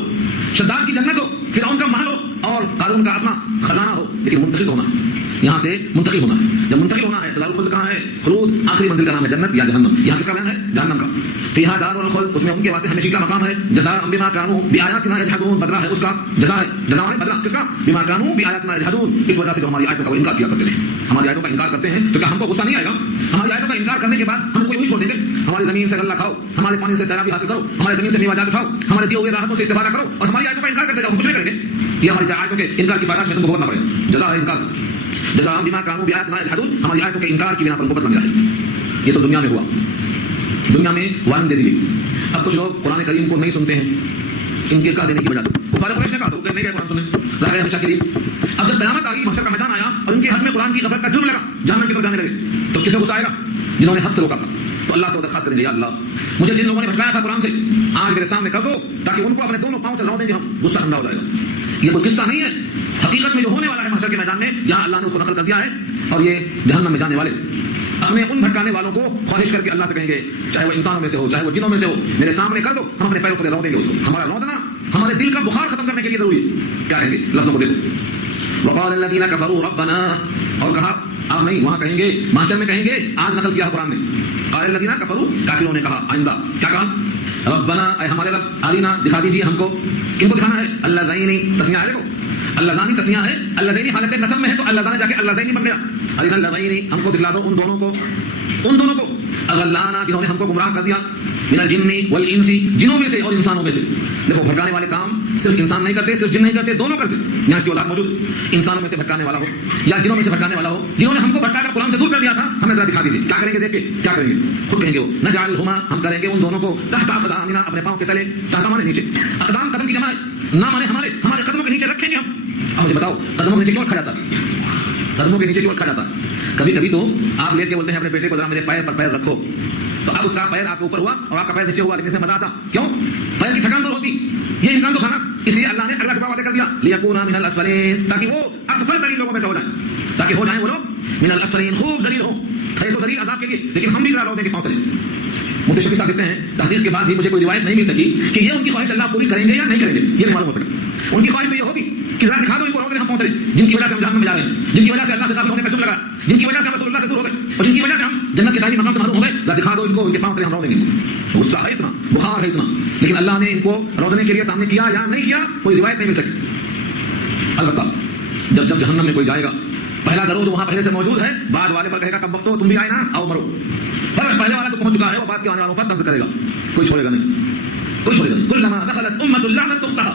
شداد کی جنت ہو, فرعون کا محل ہو, اور قارون کا اپنا خزانہ ہو, لیکن منتقل ہونا ہے, یہاں سے منتقل ہونا ہے. جب منتقل ہونا ہے تو دار الخلد کہاں ہے؟ خلود. آخری منزل کا نام ہے جنت یا جہنم. یہاں کس کا بیان ہے؟ جہنم کا. فیہا دار الخلد, اس میں ان کے واسطے ہمیشہ کا مقام ہے. جزاء بما كانوا بآياتنا يجحدون, بدلہ ہے اس کا, جزاء ہے, جزاء ہے بدلہ کس کا؟ بما كانوا بآياتنا يجحدون, اس وجہ سے جو ہماری آیتوں کا انکار کیا کرتے تھے. ہماری آیتوں کا انکار کرتے ہیں تو کیا ہم کو غصہ نہیں آئے گا؟ ہماری آیتوں کا انکار کرنے کے بعد ہم کوئی وہی چھوڑ دیں گے؟ ہماری زمین سے غلہ کھاؤ, ہمارے پانی سے سیرابی حاصل کرو, ہمارے زمین سے میوہ جات اٹھاؤ, ہمارے دیے ہوئے راحتوں سے استفادہ کرو, اور ہماری آیتوں کا انکار کرتے جاؤ, ہم کچھ نہیں کریں گے. یہ ہماری آیتوں کے انکار کی پاداش میں تم کو بھگتنا پڑے گا. جزاء ہے انکار, جزاء بما كانوا بآياتنا يجحدون, ہماری آیتوں کے انکار کی بنا پر ان کو بدلہ ملا ہے. یہ تو دنیا میں ہوا, دنیا میں وارننگ دے دی گئی. اب کچھ لوگ قرآن کریم کو نہیں سنتے ہیں ان کے کہہ دینے کی وجہ سے. کفار قریش نے کہا تو نہیں گئے قرآن سننے, رہ گئے ہمیشہ کے لیے. اب جب قیامت آئی, محشر کا میدان آیا, اور ان کے حق میں قرآن کی غفلت کا جرم لگا, جہنم کی طرف جانے لگے, تو کس میں غصہ آئے گا؟ جنہوں نے حق سے روکا تھا. تو اللہ سے درخواست کریں گے, یا اللہ مجھے جن لوگوں نے بھٹکایا تھا قرآن سے, آج میرے سامنے کر دو تاکہ ان کو اپنے دونوں پاؤں سے لو دیں گے, ہم غصہ ٹھنڈا ہو جائے گا. یہ کوئی قصہ نہیں ہے, حقیقت میں جو ہونے والا ہے محشر کے میدان میں, یہاں اللہ نے اس کو نقل کر دیا ہے. اور یہ جہنم میں جانے والے اپنے ان بھٹکانے والوں کو خواہش کر کے اللہ سے کہیں گے, چاہے وہ انسانوں میں سے ہو, چاہے وہ جنوں میں سے ہو, میرے سامنے کر دو, ہم اپنے پیروں پر رو دیں گے اس کو. ہمارا رونا ہمارے دل کا بخار ختم کرنے کے لیے ضروری ہے. کیا کہیں گے لفظوں کو دیکھو. وقال الذين كفروا ربنا, اور کہا اب نہیں, وہاں کہیں گے, محشر میں کہیں گے, آج نقل کیا قرآن نے. قال الذين كفروا, کافروں نے کہا آئندہ کیا کہا؟ ربنا, اے ہمارے رب, ارینا دکھا دیجیے ہم کو. کن کو دکھانا ہے؟ اللذین, تسنیہ ہے, دیکھو اللذانی تسنیہ ہے, اللذین حالت نسب میں ہے, تو اللذان جا کے اللذین بن گیا. ارینا اللذین, ہم کو دکھلا دو ان دونوں کو, ان دونوں کو, اغلانا جنہوں نے ہم کو گمراہ کر دیا, من الجن والانس, جنوں میں سے اور انسانوں میں سے. دیکھو بھٹکانے والے کام صرف انسان نہیں کرتے, صرف جن نہیں کرتے, دونوں کرتے. یہاں اس کی اولاد موجود, انسانوں میں سے بھٹکانے والا ہو یا جنوں میں سے بھٹکانے والا ہو, جنہوں نے ہم کو بھٹکا کر قرآن سے دور کر دیا تھا, ہمیں ذرا دکھا دیجیے کیا کریں گے. دیکھ کے کیا کریں گے, خود کہیں گے وہ, نجعلہما, ہم کریں گے ان دونوں کو, تحت اقدامنا, اپنے پاؤں کے تلے, تحت مانے نیچے, اقدام قدم کی جمع ہے, نہ مانے ہمارے, ہمارے قدموں کے نیچے رکھیں گے ہم. اب مجھے بتاؤ قدموں کے نیچے کیوں رکھا جاتا ہے؟ قدموں کے نیچے کیوں رکھا جاتا ہے؟ کبھی کبھی تو آپ لیٹ کے بولتے ہیں اپنے بیٹے کو ذرا میرے پیر پر پیر رکھو, تو اب اس کا پیر آپ کے اوپر ہوا اور آپ کا پیر نیچے ہوا, لیکن اس میں مزہ آتا کیوں؟ پیر کی تھکان دور ہوتی, یہ امکان تو تھا نا. اس لیے اللہ نے اگلا ٹکڑا وعدہ کر دیا, لیکونا من الاسفلین, تاکہ وہ اسفل ترین لوگوں میں سے ہو جائیں, تاکہ ہو جائیں وہ لوگ من الاسفلین، خوب ذلیل ہوں، ہے تو ذلیل عذاب کے لیے، لیکن ہم بھی ذرا رو دیں کہ پاؤں تلے۔ مفتی شفیع صاحب کہتے ہیں تحقیق کے بعد بھی مجھے کوئی روایت نہیں مل سکی کہ یہ ان کی خواہش اللہ پوری کریں گے یا نہیں کریں گے، یہ نہیں معلوم ہو سکا۔ ان کی خواہش تو یہ ہوگی کہ ذرا دکھا دو ان کو رو دیں ہم پاؤں تلے، جن کی وجہ سے ہم جہنم میں جا رہے ہیں، جن کی وجہ سے اللہ سے غافل ہونے کا جرم لگا، جن کی وجہ سے ہم رسول اللہ سے دور ہو گئے، اور جن کی وجہ سے ہم جنت کے دائمی مقام سے محروم ہو گئے، ذرا دکھا دو ان کو، ان کے پاؤں تلے ہم رو دیں گے۔ غصہ ہے اتنا، بخار ہے اتنا، لیکن اللہ نے ان کو رونے کے لیے سامنے کیا یا نہیں کیا کوئی روایت نہیں مل سکی۔ البتہ جب جہنم میں کوئی جائے گا، پہلا درود وہاں پہلے سے موجود ہے، بعد والے پر کہے گا کب وقت ہو تم بھی آئے نا، آؤ مرو۔ پر پہلے والا تو پہنچ چکا ہے، وہ بعد کے آنے والوں پر طنز کرے گا، کوئی چھوڑے گا نہیں، کوئی چھوڑے گا نہیں۔ کلما دخلت امۃ لعنت اختها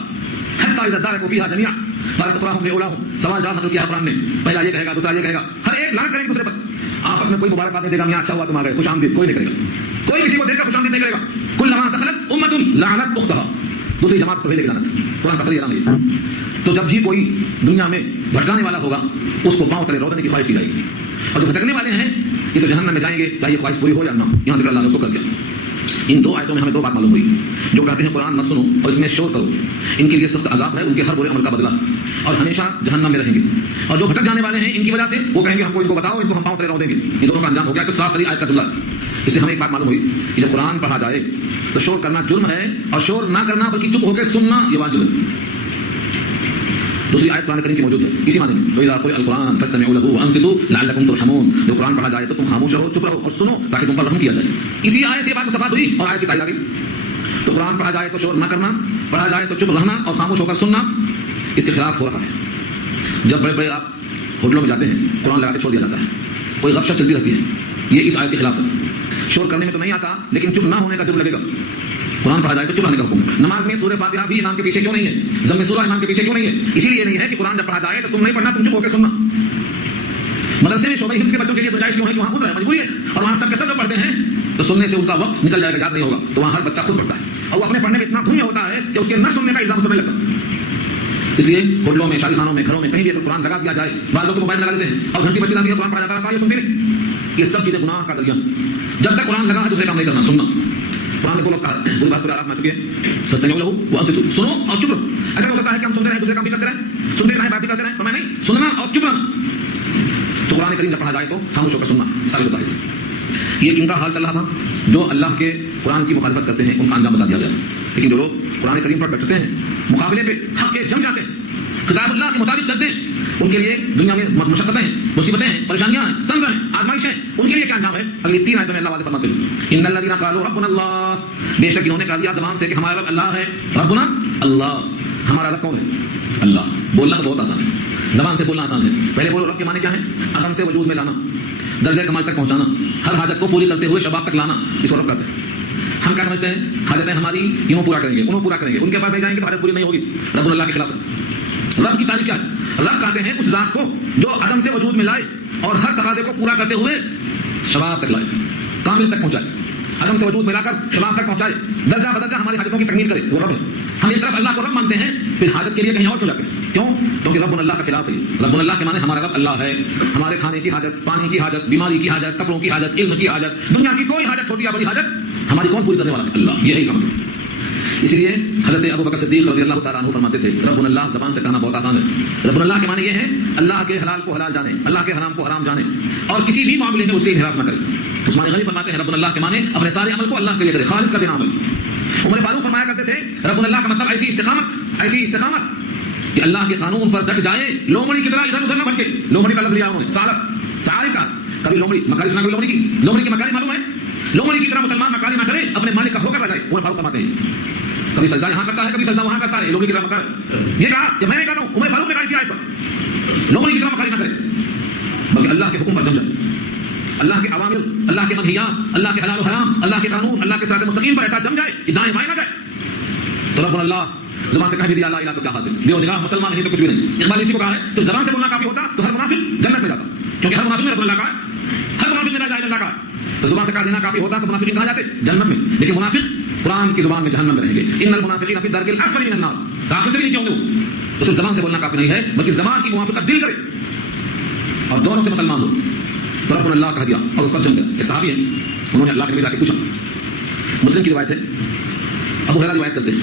حتى اذا اداركوا فيها جميعا قالت اخراهم لاولاهم، سوال جواب نقل کیا قرآن نے، پہلا یہ کہے گا، دوسرا یہ کہے گا، ہر ایک لعنت کرے گا دوسرے پر، آپس میں کوئی مبارکباد نہیں دے گا، میاں اچھا ہوا تم آ گئے، خوش آمدید کوئی نہیں کرے گا، کوئی کسی کو دیکھ کر خوش آمدید نہیں کرے گا۔ کلما دخلت امۃ لعنت اختها، دوسری جماعت کو بھیجے گا لعنت، قرآن کا صحیح نام ہے۔ تو جب جی کوئی دنیا میں بھٹکانے والا ہوگا، اس کو پاؤں تلے رونے کی خواہش کی جائے گی، اور جو بھٹکنے والے ہیں یہ تو جہنم میں جائیں گے، چاہے خواہش پوری ہو یا نہ ہو۔ یہاں سے اللہ نے اس کو کر دیا۔ ان دو آیتوں میں ہمیں دو بات معلوم ہوئی، جو کہتے ہیں قرآن نہ سنو اور اس میں شور کرو، ان کے لیے سخت عذاب ہے، ان کے ہر برے عمل کا بدلہ، اور ہمیشہ جہنم میں رہیں گے۔ اور جو بھٹک جانے والے ہیں ان کی وجہ سے وہ کہیں گے ہم کو ان کو بتاؤ، ان کو ہم پاؤں تلے رو دیں گے۔ یہ دونوں کا انجام ہو گیا تو صاف صحیح آیت کا جملہ۔ اس سے ہمیں ایک بات معلوم ہوئی کہ جب قرآن پڑھا جائے تو شور کرنا جرم ہے، اور شور نہ کرنا بلکہ چپ ہو کے سننا یہ واجب ہے۔ دوسری آیت قرآن کریم کی موجود ہے اسی معنی میں، وَإِذَا قُرِئَ الْقُرْآنُ فَاسْتَمِعُوا لَهُ وَأَنصِتُوا لَعَلَّكُمْ تُرْحَمُونَ۔ جب قرآن پڑھا جائے تو تم خاموش رہو، چپ رہو اور سنو تاکہ تم پر رحم کیا جائے۔ اسی آیت سے یہ بات مستفاد ہوئی اور آیت کی تائید آ گئی۔ تو قرآن پڑھا جائے تو شور نہ کرنا، پڑھا جائے تو چپ رہنا اور خاموش ہو کر سننا، اس کے خلاف ہو رہا ہے۔ جب بڑے بڑے آپ ہوٹلوں میں جاتے ہیں، قرآن لگا کے چھوڑ دیا جاتا ہے، کوئی غف شپ چلتی رہتی ہے، یہ اس آیت کے خلاف ہے۔ شور کرنے میں تو نہیں آتا، لیکن چپ نہ ہونے کا جرم لگے گا۔ قرآن پڑھا جائے تو چپ رہنے کا حکم۔ نماز میں سورہ فاتحہ بھی امام کے پیچھے کیوں نہیں ہے، ضم سورہ امام کے پیچھے کیوں نہیں ہے؟ اسی لیے نہیں ہے کہ قرآن جب پڑھا جائے تو تم نہیں پڑھنا، تم چپ ہو کے سننا۔ مدرسے میں شعبہ حفظ کے بچوں کے لیے گنجائش کیوں ہے کہ وہاں ہے مجبوری ہے، اور وہاں سب کے سب جو پڑھتے ہیں تو سننے سے ان کا وقت نکل جائے گا، یاد نہیں ہوگا، تو وہاں ہر بچہ خود پڑھتا ہے، اور وہ اپنے پڑھنے میں اتنا دھن میں ہوتا ہے کہ اس کے نہ سننے کا الزام سمجھ لگتا ہے۔ اس لیے ہوٹلوں میں، شادی خانوں میں، گھروں میں کہیں بھی اگر قرآن لگا دیا جائے، بعض لوگ تو موبائل لگا دیتے ہیں اور گھنٹی بجتی رہتی ہے، قرآن پڑھا جاتا ہے، یہ سنتے نہیں، یہ سب چیزیں گناہ کا ذریعہ۔ جب تک قرآن لگا ہے دوسرے کام نہیں کرنا، سننا۔ قرآن نے دو لفظ کہا، پوری بات سورہ اعراف میں آ چکی ہے، فاستمعوا له وانصتوا، سنو اور چپ رہو۔ ایسا ہو سکتا ہے کہ ہم سنتے رہیں، دوسرے کام بھی کرتے رہیں، سنتے رہیں، بات بھی کرتے رہیں، فرمایا نہیں، سننا اور چپ رہنا۔ تو قرآن کریم جب پڑھا جائے تو خاموش ہو کر سننا ثابت ہوتا ہے اس سے۔ یہ کن کا حال چل رہا تھا؟ جو اللہ کے قرآن کی مخالفت کرتے ہیں ان کا انجام بتا دیا گیا۔ لیکن جو لوگ قرآن کریم پر ڈٹتے ہیں، مقابلے پہ حق کے جم جاتے ہیں، کتاب اللہ کے مطابق چلتے ہیں، ان کے لیے دنیا میں مشقتیں ہیں، مصیبتیں ہیں، پریشانیاں ہیں، طنز ہیں، آزمائش ہیں، ان کے لیے کیا انجام ہے؟ اگلی 3 آیتوں میں اللہ واضح فرماتے ہیں، ان الذین قالوا ربنا اللہ، بے شک انہوں نے کہا دیا زبان سے کہ ہمارا رب اللہ ہے۔ ربنا اللہ، ہمارا رب کون ہے؟ اللہ۔ بولنا تو بہت آسان ہے، زبان سے بولنا آسان ہے۔ پہلے بولو رب کے معنی کیا ہے؟ عدم سے وجود میں لانا، درجہ کمال تک پہنچانا، ہر حاجت کو پوری کرتے ہوئے شباب تک لانا، اس کو رب کہتے ہیں۔ ہم کیا سمجھتے ہیں؟ حاجتیں ہماری یوں پورا کریں گے، انہوں پورا کریں گے، ان کے پاس نہیں جائیں گے تو حاجت پوری نہیں ہوگی۔ رب اللہ کے خلاف ہے۔ رب کی تعریف کیا ہے؟ رب کہتے ہیں اس ذات کو جو عدم سے وجود میں لائے اور ہر تقاضے کو پورا کرتے ہوئے شباب تک لائے، کامل تک پہنچائے، عدم سے وجود میں لا کر شباب تک پہنچائے، درجہ بدرجہ ہماری حاجتوں کی تکمیل کرے، وہ رب ہے۔ ہم ایک طرف اللہ کو رب مانتے ہیں، پھر حاجت کے لیے کہیں اور کیوں جاتے ہیں؟ کیوں؟ کیونکہ رب اللہ کا خلاف ہے۔ رب اللہ کے معنی ہمارا رب اللہ ہے، ہمارے کھانے کی حاجت، پانی کی حاجت، بیماری کی حاجت، کپڑوں کی حاجت، علم کی حاجت، دنیا کی کوئی حاجت چھوٹی یا بڑی حاجت ہماری کون پوری کرنے والا ہے؟ اللہ۔ یہی سمجھ۔ اس لیے حضرت ابو بکر صدیق رضی اللہ تعالیٰ عنہ فرماتے تھے، رب اللہ زبان سے کہنا بہت آسان ہے۔ رب اللہ کے معنی یہ ہے اللہ کے حلال کو حلال جانے، اللہ کے حرام کو حرام جانے، اور کسی بھی معاملے میں اس سے انحراف نہ کرے۔ عثمان غنی فرماتے ہیں رب اللہ کے معنی اپنے سارے عمل کو اللہ کے لیے کرے، خالص کا دینا عمل۔ عمر فاروق فرمایا کرتے تھے رب اللہ کا مطلب ایسی استقامت کہ اللہ کے قانون پر ڈٹ جائے، لومڑی کی طرح ادھر ادھر نہ بھٹکے۔ لومڑی کا لفظ لیا انہوں نے، صالح کا، کبھی لومڑی مکاری سنا، کوئی لومڑی کی مکاری معلوم ہے؟ لومڑی کی طرح مسلمان مکاری نہ کرے، اپنے مالک کا ہو کر رہ جائے۔ عمر فاروق فرماتے ہیں کبھی سجدہ یہاں کرتا ہے، کبھی سجدہ وہاں کرتا ہے، لومڑی کی طرح مکار۔ یہ کہا کہ میں نہیں کہتا ہوں، عمر فاروق نے کہا اسی آیت پر، لومڑی کی طرح مکاری نہ کرے بلکہ اللہ کے حکم پر جم جائے، اللہ کے اوامر، اللہ کے منہیات، اللہ کے حلال و حرام، اللہ کے قانون، اللہ کے صراط مستقیم پر ایسا جم جائے کہ دائیں بائیں نہ جائے۔ تو رب اللہ زبان سے کہہ بھی دیا اللہ الہ تو کیا حاصل، دیو نگاہ مسلمان نہیں تو کچھ بھی نہیں۔ اقبال اسی کو کہا ہے صرف زبان سے بولنا کافی ہوتا تو ہر منافق جنت میں جاتا، کیونکہ ہر منافق میں رب اللہ کا ہے، ہر منافق میں لا الہ الا اللہ کا ہے۔ تو زبان سے کہہ دینا کافی ہوتا تو منافقین کہاں جاتے؟ جنت میں۔ لیکن منافق قرآن کی زبان میں جہنم میں رہیں گے، ان المنافقین فی الدرک الاسفل من النار، کافر سے بھی نیچے ہوں گے وہ۔ تو صرف زبان سے بولنا کافی نہیں ہے بلکہ زبان کی موافقت دل کرے اور دونوں سے مسلمان ہو۔ تو رب اللہ کہہ دیا اور اس پر جم گیا۔ ایک صحابی ہیں، انہوں نے اللہ کے نبی سے آ کے پوچھا، مسلم کی روایت ہے، ابو ہریرہ روایت کرتے ہیں،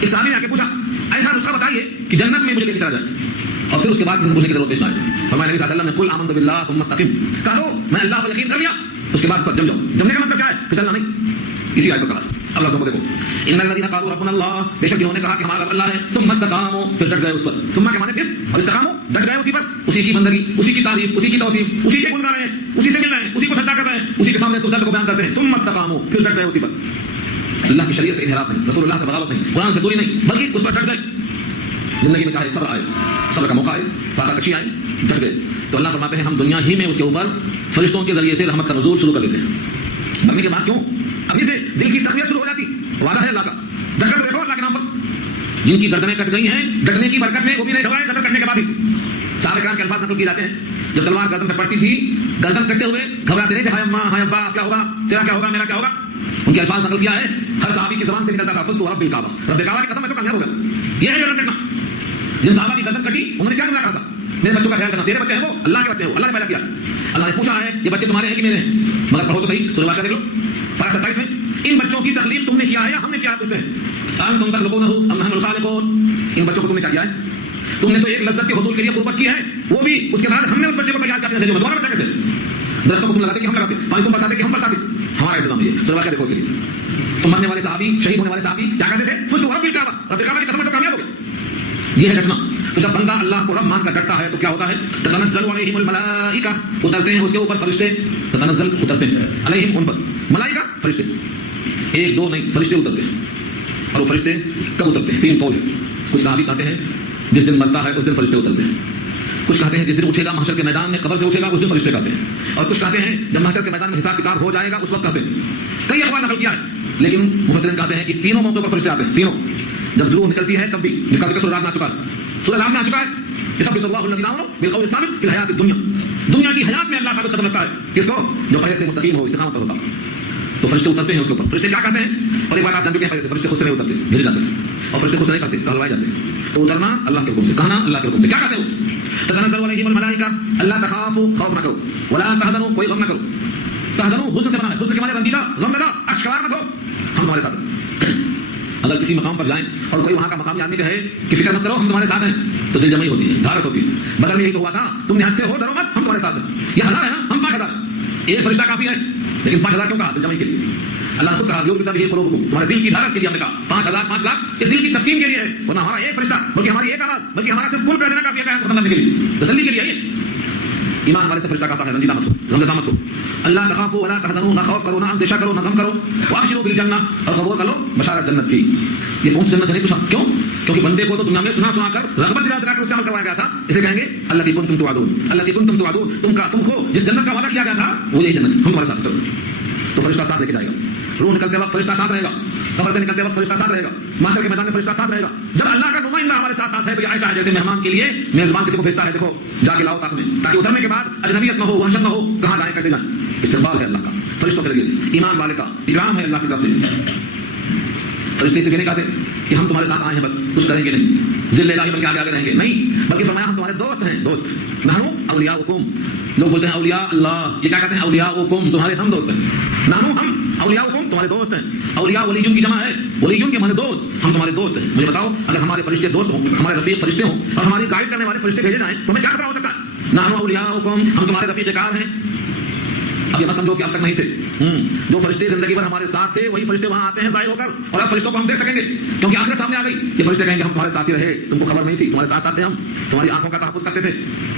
ایک صحابی نے آ کے پوچھا ایسا نسخہ بتائیے کہ جنت میں مجھے لے کے چلا جائے، اور پھر اس کے بعد کسی سے پوچھنے کی ضرورت پیش نہ آئے. فرمایا نبی صلی اللہ علیہ وسلم نے قل آمنت باللہ ثم استقم, کہو میں اللہ پر یقین کر لیا, اس کے بعد اس پر جم جاؤ. جمنے کا مطلب کیا ہے؟ پھسلنا نہیں. اسی آیت کو کہا اللہ کو دیکھو, ان الذین قالوا ربنا اللہ, بے شک انہوں نے کہا کہ ہمارا رب اللہ ہے, ثم استقاموا, پھر ڈٹ گئے اس پر. ثم کے معنی پھر, اور استقاموا ڈٹ گئے اسی پر, اسی کی بندگی, اسی کی تعریف, اسی کی توصیف, اسی کے گن گا رہے ہیں, اسی سے مل رہے ہیں, اسی کو سجدہ کر رہے ہیں, اسی کے سامنے درد کو بیان کرتے ہیں. ثم استقاموا, پھر ڈٹ گئے اسی پر. اللہ کی شریعت سے انحراف نہیں, رسول اللہ سے بغاوت نہیں, قرآن سے دوری نہیں, بلکہ اس پر ڈٹ گئے. زندگی میں چاہے صبر آئے, صبر کا موقع آئے, فاقہ کشی آئے, ڈٹ گئے, تو اللہ فرماتے ہیں ہم دنیا ہی میں اس کے اوپر فرشتوں کے ذریعے سے رحمت کا نزول شروع کر دیتے ہیں. مرنے کے بعد کیوں؟ ابھی سے دل کی تقویت شروع ہو جاتی. وعدہ ہے اللہ کا, ڈٹ کر دیکھو اللہ کے نام پر. جن کی گردنیں کٹ گئی ہیں ڈٹنے کی برکت میں, وہ بھی نہیں گھبرائے گردن کٹنے کے بعد ہی. صحابہ کرام کے الفاظ نقل کیے جاتے ہیں, جب تلوار گردن پہ پڑتی تھی, گردن کٹتے ہوئے گھبراتے نہیں تھے, ہائے اماں, ہائے ابا, کیا ہوگا, تیرا کیا ہوگا, میرا کیا ہوگا. ان کے الفاظ نقل کیا ہے, ہر صحابی کی زبان سے نکلتا تھا فضل رب الکعبہ, رب کعبہ کی قسم میں تو کامیاب ہوگا. یہ ہے گردن کٹنا. جن صحابہ کی گردن کٹی انہوں نے کیا کہا تھا, میرے بچوں کا خیال کرنا, تیرے بچے ہیں وہ اللہ کے بچے ہیں, اللہ نے پیدا کیا. اللہ نے پوچھا ہے یہ بچے تمہارے ہیں کہ میرے ہیں, مگر پڑھو تو صحیح سورہ واقعہ دیکھ لو پارہ 27 میں, ان بچوں کی تخلیق تم نے کیا ہے یا ہم نے کیا ہے, پوچھتے ہیں انتم تخلقونہ ام نحن الخالقون, ان بچوں کو تم نے کیا کیا ہے, تم نے تو ایک لذت کے حصول کے لیے قربت کی ہے, وہ بھی اس کے بعد ہم نے اس بچے کو تیار کیا ہے. تمہارا بچہ کیسے, درختوں کو تم لگاتے کہ ہم لگاتے, پانی تم برساتے کہ ہم برساتے, ہمارا انتظام یہ. سورہ واقعہ دیکھو اس کے لیے. تو مرنے والے صحابی, شہید ہونے والے صحابی کیا کہتے تھے, فضل رب الکعبہ, رب کعبہ کی قسم میں تو کامیاب ہو گئے. یہ ہے ڈٹنا. تو جب بندہ اللہ کو رب مان کر ڈٹتا ہے تو کیا ہوتا ہے, تتنزل علیہم الملائکہ, اترتے ہیں اس کے اوپر فرشتے, تتنزل اترتے ہیں علیہم ان پر, ملائکہ فرشتے, ایک دو نہیں, فرشتے اترتے ہیں. اور وہ فرشتے کب اترتے ہیں, 3 قول ہے. کچھ صحابی کہتے ہیں جس دن مرتا ہے اس دن فرشتے اترتے ہیں, کچھ کہتے ہیں جس دن اٹھے گا محشر کے میدان میں, قبر سے اٹھے گا اس دن فرشتے کہتے ہیں, اور کچھ کہتے ہیں جب محشر کے میدان میں حساب کتاب ہو جائے گا اس وقت کہتے ہیں. کئی اقوال نقل کیا ہے, لیکن مفسرین کہتے ہیں کہ تینوں موقعوں پر فرشتے آتے ہیں, تینوں. جب روح نکلتی ہے تب بھی, جس کا ذکر سورہ رات میں آ چکا ہے, سورہ رات میں آ چکا ہے, یثبت اللہ الذین آمنوا بالقول الثابت فی الحیات الدنیا, دنیا کی حیات میں اللہ ثابت قدم رکھتا ہے کس کو, جو پہلے سے مستقیم ہو, استقامت پر ہوتا. تو فرشتے اترتے ہیں اس کے اوپر. فرشتے کیا کہتے ہیں, اور ایک بات آپ جان چکے ہیں پہلے سے, فرشتے خود سے نہیں اترتے, بھیجے جاتے ہیں, اور فرشتے خود سے نہیں کہتے, کہلوائے جاتے ہیں. تو اترنا اللہ کے حکم سے, کہنا اللہ کے حکم سے. کیا کہتے ہو, تتنزل علیہم الملائکہ اللہ تخافوا, خوف نہ کرو, ولا تحزنوا, کوئی غم نہ کرو. تحزنوا حزن سے بنا ہے, حزن کے معنی رنجیدہ, غم زدہ, اشکار مت ہو, ہم تمہارے ساتھ ہیں. اگر کسی مقام پر جائیں اور کوئی وہاں کا مقامی آدمی کہے کہ فکر مت کرو ہم تمہارے ساتھ ہیں, تو دل جمعی ہوتی ہے, دھارس ہوتی ہے. بدر میں یہی تو ہوا تھا, تم نہتے ہو, ڈرو مت, ہم تمہارے ساتھ ہیں. یہ 1000 ہے نا, ہم 5000 ہیں. ایک فرشتہ کافی ہے, لیکن 5000 کیوں کہا, دل جمعی کے لیے. اللہ نے خود کہا یوم بھی قلوبکم, تمہارے دل کی دھارس کے لیے ہم نے کہا 5000 5 لاکھ, یہ دل کی تسکین کے لیے ہے, ورنہ ہمارا ایک فرشتہ, بلکہ ہماری ایک آواز, بلکہ ہمارا صرف پھول کر دینا کافی ہے, ختم کرنے کے لیے, تسلی کے لیے. یہ ایمان والے سے فرشتہ کہتا ہے رنجیدہ مت ہو, غمزدہ مت ہو, اللہ تخافوا ولا تحزنوا, نہ خوف کرو, نہ اندیشہ کرو, نہ غم کرو, وابشروا بالجنہ, اور قبول کر لو بشارت جنت کی. یہ کون سی جنت ہے, نہیں پوچھا کیوں, کیونکہ بندے کو تو دنیا میں سنا سنا کر رغبت دلا کر اس سے عمل کروایا گیا تھا. اسے کہیں گے التی کنتم توعدون, التی کنتم توعدون, تم کو جس جنت کا وعدہ کیا گیا تھا وہ یہی جنت ہے, ہم تمہارے ساتھ. تو فرشتہ ساتھ لے کے جائے گا, روح نکلتے وقت فرشتہ ساتھ رہے گا, قبر سے نکلتے وقت فرشتہ ساتھ رہے گا, محشر کے میدان میں فرشتہ ساتھ رہے گا. جب اللہ کا نمائندہ ہمارے ساتھ ساتھ ہے تو یہ ایسا ہے جیسے مہمان کے لیے میزبان کسی کو بھیجتا ہے, دیکھو جا کے لاؤ ساتھ میں, تاکہ اترنے کے بعد اجنبیت نہ ہو, وحشت نہ ہو, کہاں جائیں کیسے جائیں. استقبال ہے اللہ کا فرشتوں کے ذریعے سے, ایمان والے کا اکرام ہے اللہ کی طرف سے. فرشتے سے کہنے کہتے کہ ہم تمہارے ساتھ آئے ہیں, بس کچھ کریں گے نہیں, ذل الہی بن کے آگے رہیں گے نہیں, بلکہ فرمایا ہم تمہارے دوست ہیں, دوست. نحنو اولیاؤکم, لوگ بولتے ہیں اولیاء اللہ, یہ کیا کہتے ہیں اولیاؤکم, تمہارے ہم دوست ہیں. نحنو ہم اولیاؤکم, تمہارے دوست ہیں. اولیاء ولیون کی جمع ہے, ولیون کے معنی دوست, ہم تمہارے دوست ہیں. مجھے بتاؤ اگر ہمارے فرشتے دوست ہوں, ہمارے رفیق فرشتے ہوں, اور ہماری گائیڈ کرنے والے فرشتے بھیجے جائیں تو ہمیں کیا خطرہ ہو سکتا ہے. نحنو اولیاؤکم, ہم تمہارے رفیق کار ہیں. اب یہ مت سمجھو کہ اب تک نہیں تھے, جو فرشتے زندگی بھر ہمارے ساتھ تھے وہی فرشتے وہاں آتے ہیں ظاہر ہو کر, اور اب فرشتوں کو ہم دیکھ سکیں گے کیونکہ آخرت سامنے آ گئی. یہ فرشتے کہیں گے ہم تمہارے ساتھ ہی رہے, تم کو خبر نہیں تھی, تمہارے ساتھ ساتھ تھے, ہم تمہاری آنکھوں کا تحفظ کرتے تھے,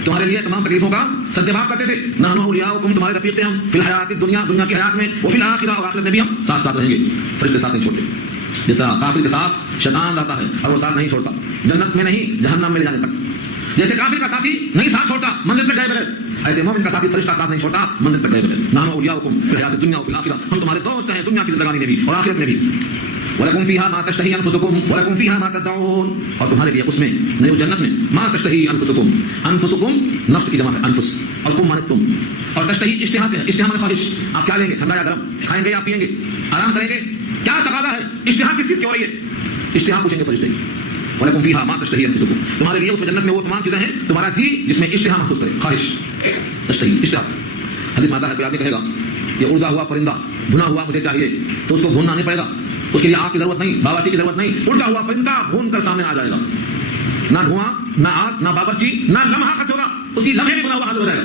تمہارے لیے تمام تکلیفوں کا سدباب کرتے تھے. نحنو اولیاؤکم, تمہارے رفیق تھے ہم, فی الحیات الدنیا, دنیا کی حیات میں, وفی الآخرہ, اور آخرت میں بھی ہم ساتھ ساتھ رہیں گے. فرشتے ساتھ نہیں چھوڑتے. جس طرح کافر کے ساتھ شیطان رہتا ہے اور وہ ساتھ نہیں چھوڑتا, جنت میں نہیں جہنم میں لے جانے تک. جیسے کافر کا ساتھی نہیں ساتھ چھوڑتا منزل تک گئے بغیر, ایسے مومن کا ساتھی فرشتہ ساتھ نہیں چھوڑتا منزل تک گئے بغیر. نحنو اولیاؤکم فی الحیات الدنیا وفی الآخرہ, ہم تمہارے دوست ہیں دنیا کی زندگانی میں بھی اور آخرت میں بھی. وَلَكُمْ فِيهَا مَا تَشْتَهِي أَنفُسُكُمْ وَلَكُمْ فِيهَا مَا تَدَّعُونَ, اور تمہارے لیے اس میں نہیں جنت میں مَا تَشْتَهِي أَنفُسُكُمْ, أنفسكم نفس کی جمع ہے انفس, اور کم مانے تم, اور تشتہی اشتہا سے, اشتہا مانے خواہش, آپ کیا لیں گے, ٹھنڈا یا گرم, کھائیں گے یا پیئیں گے, آرام کریں گے, کیا تقاضا ہے, اشتہا کس چیز کی ہو رہی ہے, اشتہا پوچھیں گے فرشتے. وَلَكُمْ فِيهَا مَا تَشْتَهِي أَنفُسُكُمْ, تمہارے لیے اس جنت میں وہ تمام چیزیں ہیں تمہارا جی جس میں اشتہا محسوس کرے, خواہش, تشتہی اشتہا سے. حدیث میں آتا ہے کوئی آدمی کہے گا یہ اڑتا ہوا پرندہ بھنا ہوا مجھے چاہیے, تو اس کو بھوننا نہیں پڑے گا, اس کے لیے آگ کی ضرورت نہیں, باورچی کی ضرورت نہیں, اڑتا ہوا پرندہ بھون کر سامنے آ جائے گا. نہ دھواں نہ آگ نہ باورچی نہ لمحہ خرچ ہوگا، اسی لمحے میں بنا ہوا حاضر ہو جائے گا۔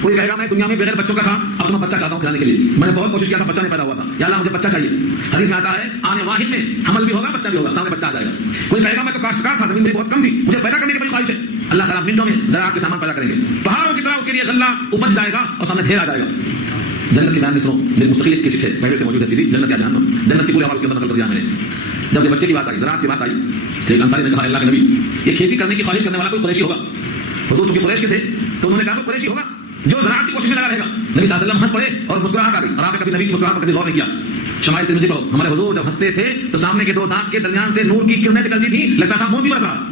کوئی کہے گا میں دنیا میں بغیر بچوں کا تھا، اب تو میں بچہ چاہتا ہوں کھلانے کے لیے، میں نے بہت کوشش کیا تھا، بچہ نہیں پیدا ہوا تھا، یا اللہ مجھے بچہ چاہیے۔ حدیث میں آتا ہے آنے واحد میں حمل بھی ہوگا بچہ بھی ہوگا، سامنے بچہ آ جائے گا۔ کوئی کہے گا میں تو کاشتکار تھا، زمین میری بہت کم تھی، مجھے پیدا کرنے کی بڑی خواہش ہے، اللہ تعالیٰ منڈوں میں زراعت کے سامان پیدا کریں گے، پہاڑوں کی طرح اس کے لیے غلہ اپج جائے گا اور سامنے ڈھیر آ جائے گا۔ جنت کی بیان میں سنو، میری مستقل ایک کیسٹ ہے پہلے سے موجود ہے سیدھی، جنت یا جہنم، جنت کی پورے حوالے اس کے اندر نقل کر دیا میں نے۔ جب یہ بچے کی بات آئی، زراعت کی بات آئی، تو ایک انصاری نے کہا اللہ کے نبی یہ کھیتی کرنے کی خواہش کرنے والا کوئی قریشی ہوگا؟ حضور چونکہ قریش کے تھے تو انہوں نے کہا کوئی قریشی ہوگا جو زراعت کی کوشش میں لگا رہے گا۔ نبی صلی اللہ علیہ وسلم ہنس پڑے اور مسکراہٹ آ گئی، اور آپ نے کبھی نبی کی مسکراہٹ پر کبھی غور نہیں کیا۔ شمائل ترمذی پڑھو، ہمارے حضور جب ہنستے تھے تو سامنے کے دو دانت کے درمیان سے نور کی کرنیں نکلتی تھی، لگتا تھا موتی برس رہا۔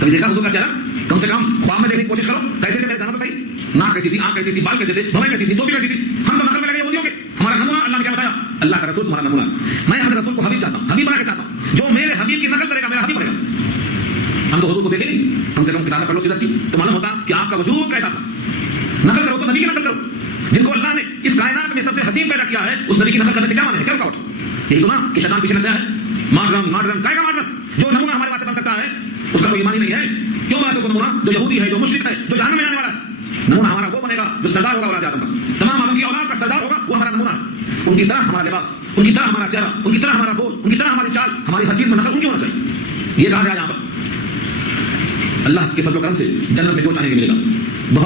کبھی دیکھا حضور کا چہرہ؟ کم سے کم خواب میں دیکھنے کی کوشش کرو، کیسے تھے میرے جانا تو صحیح، ناک کیسی تھی، آنکھ کیسی تھی، بال کیسے تھے، بھویں کیسی تھی، ٹوپی کیسی تھی، ہم تو نقل میں لگے یہودیوں کے۔ ہمارا نمونہ اللہ نے کیا بتایا؟ اللہ کا رسول تمہارا نمونہ۔ میں اپنے رسول کو حبیب چاہتا ہوں، حبیب بنا کے چاہتا ہوں، جو میرے حبیب کی نقل کرے گا میرا حبیب بنے گا۔ ہم تو حضور کو دیکھے نہیں، کم سے کم کتابیں پڑھ لو سیرت کی تو معلوم ہوتا کہ آپ کا وجود کیسا تھا۔ نقل کرو تو نبی کی نقل کرو، جن کو اللہ نے اس کائنات میں سب سے حسین پیدا کیا ہے، اس نبی کی نقل کرنے سے کیا مانے ہے، کیا رکاوٹ؟ یہی تو نا کہ شیطان پیچھے لگ گیا ہے، ماڈرن کائے کا ماڈرن، جو نمونہ ہمارے واسطے بن سکتا ہے اس کا کوئی ایمان ہی نہیں ہے۔ کیوں بنا تو نمونہ جو یہودی ہے، جو مشرک ہے، جو جہنم میں جانے والا ہے؟ نمونہ ہمارا وہ بنے گا جو سردار ہوگا اولاد آدم کا، تمام آدم کی اولاد کا سردار ہوگا، وہ ہمارا نمونہ ہے۔ ان کی طرح ہمارا لباس، ان کی طرح ہمارا چہرہ، ان کی طرح ہمارا بول، ان کی طرح ہماری چال، ہماری ہر چیز میں نسل ان کی ہونا چاہیے۔ یہ کہا گیا یہاں پر اللہ کے فضل و کرم سے جنت میں جو چاہیں گے ملے گا۔